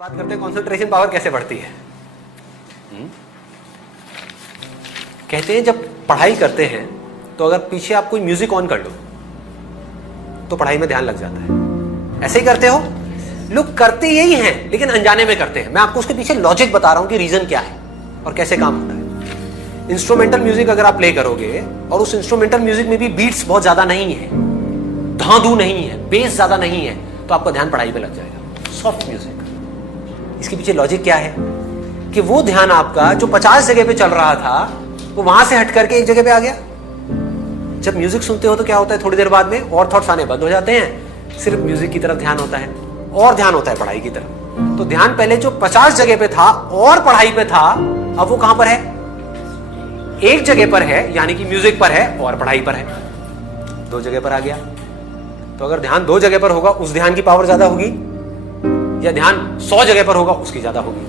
बात करते हैं कंसंट्रेशन पावर कैसे बढ़ती है। कहते हैं जब पढ़ाई करते हैं तो अगर पीछे आप कोई म्यूजिक ऑन कर लो तो पढ़ाई में ध्यान लग जाता है। ऐसे ही करते हो, लोग करते यही हैं लेकिन अनजाने में करते हैं। मैं आपको उसके पीछे लॉजिक बता रहा हूं कि रीजन क्या है और कैसे काम होता है। इंस्ट्रूमेंटल म्यूजिक अगर आप प्ले करोगे और उस इंस्ट्रूमेंटल म्यूजिक में भी बीट्स बहुत ज्यादा नहीं है, धांधू नहीं है, बेस ज्यादा नहीं है, तो आपका ध्यान पढ़ाई पे लग जाएगा। सॉफ्ट म्यूजिक, इसके पीछे लॉजिक क्या है कि वो ध्यान आपका जो 50 जगह पे चल रहा था वो वहां से हट करके एक जगह पे आ गया। जब म्यूजिक सुनते हो तो क्या होता है, थोड़ी देर बाद में और थॉट्स आने बंद हो जाते हैं, सिर्फ म्यूजिक की तरफ ध्यान होता है और ध्यान होता है पढ़ाई की तरफ। तो ध्यान पहले जो 50 जगह पे था और पढ़ाई पे था, अब वो कहां पर है? एक जगह पर है, यानी कि म्यूजिक पर है और पढ़ाई पर है। दो जगह पर आ गया। तो अगर ध्यान दो जगह पर होगा उस ध्यान की पावर ज्यादा होगी, या ध्यान 100 जगह पर होगा उसकी ज्यादा होगी?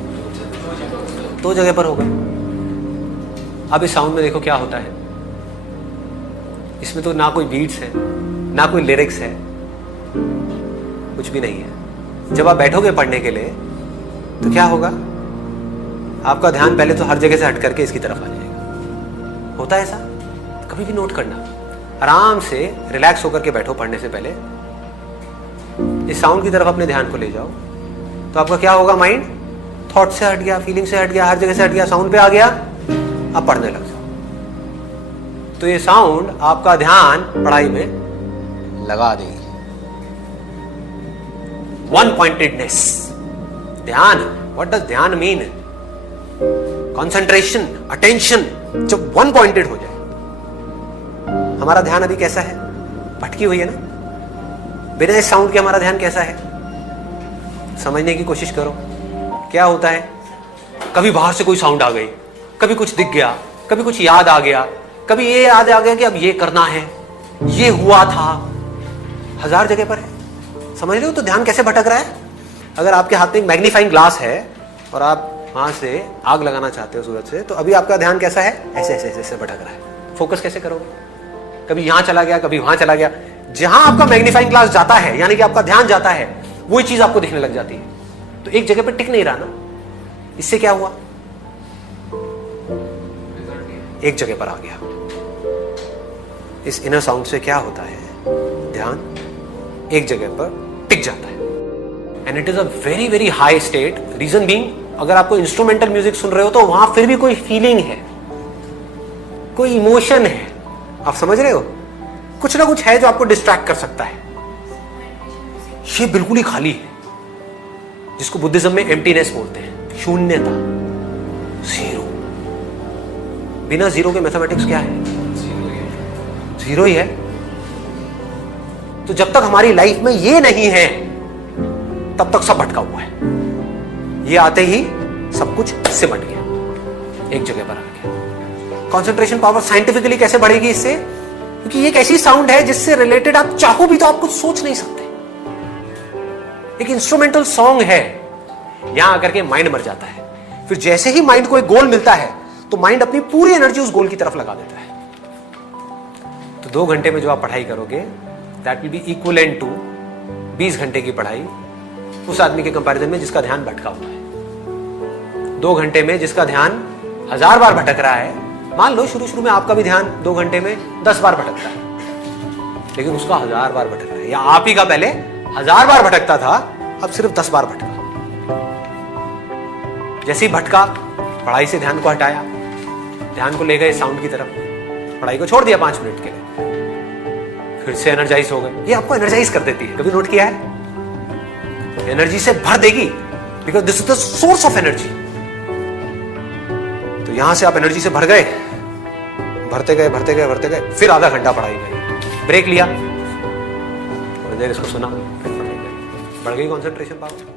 दो जगह पर होगा। अब इस साउंड में देखो क्या होता है। इसमें तो ना कोई बीट्स है, ना कोई लिरिक्स है, कुछ भी नहीं है। जब आप बैठोगे पढ़ने के लिए तो क्या होगा, आपका ध्यान पहले तो हर जगह से हट करके इसकी तरफ आ जाएगा। होता है ऐसा? कभी भी नोट करना, आराम से रिलैक्स होकर के बैठो पढ़ने से पहले, इस साउंड की तरफ अपने ध्यान को ले जाओ तो आपका क्या होगा, माइंड थॉट से हट गया, फीलिंग से हट गया, हर जगह से हट गया, साउंड पे आ गया, आप पढ़ने लग जाओ। तो ये साउंड आपका ध्यान पढ़ाई में लगा देगी। वन पॉइंटेडनेस, ध्यान। व्हाट डज ध्यान मीन? कंसंट्रेशन, अटेंशन, जब वन पॉइंटेड हो जाए। हमारा ध्यान अभी कैसा है? भटकी हुई है ना। बिना इस साउंड के हमारा ध्यान कैसा है, समझने की कोशिश करो। क्या होता है, कभी बाहर से कोई साउंड आ गई, कभी कुछ दिख गया, कभी कुछ याद आ गया, कभी ये याद आ गया कि अब ये करना है, ये हुआ था, 1000 जगह पर है। समझ रहे हो तो ध्यान कैसे भटक रहा है। अगर आपके हाथ में एक मैग्नीफाइंग ग्लास है और आप वहां से आग लगाना चाहते हो सूरज से, तो अभी आपका ध्यान कैसा है? ऐसे ऐसे ऐसे भटक रहा है। फोकस कैसे करोगे? कभी यहां चला गया, कभी वहां चला गया। जहां आपका मैग्नीफाइंग ग्लास जाता है, यानी कि आपका ध्यान जाता है, वही चीज आपको दिखने लग जाती है। तो एक जगह पर टिक नहीं रहा ना। इससे क्या हुआ, एक जगह पर आ गया। इस इनर साउंड से क्या होता है, ध्यान एक जगह पर टिक जाता है। And it is a very very high state. Reason being, अगर आपको इंस्ट्रूमेंटल म्यूजिक सुन रहे हो तो वहां फिर भी कोई फीलिंग है, कोई इमोशन है। आप समझ रहे हो, कुछ ना कुछ है जो आपको डिस्ट्रैक्ट कर सकता है। ये बिल्कुल ही खाली है, जिसको बुद्धिज्म में एम्प्टीनेस बोलते हैं, शून्यता, जीरो। बिना जीरो के मैथमेटिक्स क्या है? जीरो ही है। तो जब तक हमारी लाइफ में ये नहीं है तब तक सब भटका हुआ है। ये आते ही सब कुछ सिमट गया, एक जगह पर आ गया। कंसंट्रेशन पावर साइंटिफिकली कैसे बढ़ेगी इससे? क्योंकि ये एक ऐसी साउंड है जिससे रिलेटेड आप चाहो भी तो आप कुछ सोच नहीं सकते। एक इंस्ट्रूमेंटल सॉन्ग है, यहां आकर के माइंड मर जाता है। फिर जैसे ही माइंड को एक गोल मिलता है तो माइंड अपनी पूरी एनर्जी उस गोल की तरफ लगा देता है। तो 2 घंटे में जो आप पढ़ाई करोगे, that will be equivalent to 20 घंटे की पढ़ाई उस आदमी के कंपैरिजन में जिसका ध्यान भटका हुआ है। 2 घंटे में जिसका ध्यान 1000 बार भटक रहा है, मान लो शुरू में आपका भी ध्यान 2 घंटे में 10 बार भटकता है, लेकिन उसका 1000 बार भटक रहा है। या आप ही का पहले 1000 बार भटकता था, अब सिर्फ 10 बार भटका। जैसे ही भटका, पढ़ाई से ध्यान को हटाया, ध्यान को ले गए साउंड की तरफ, पढ़ाई को छोड़ दिया 5 मिनट के लिए, फिर से एनर्जाइज हो गए। ये आपको एनर्जाइज कर देती है, कभी नोट किया है? एनर्जी से भर देगी, because this is the source of energy. तो यहां से आप एनर्जी से भर गए, भरते गए भरते गए भरते गए, फिर आधा घंटा पढ़ाई करी, ब्रेक लिया, थोड़ी देर इसको सुना, फिर पढ़ाई करी, बढ़ गई कंसंट्रेशन पावर।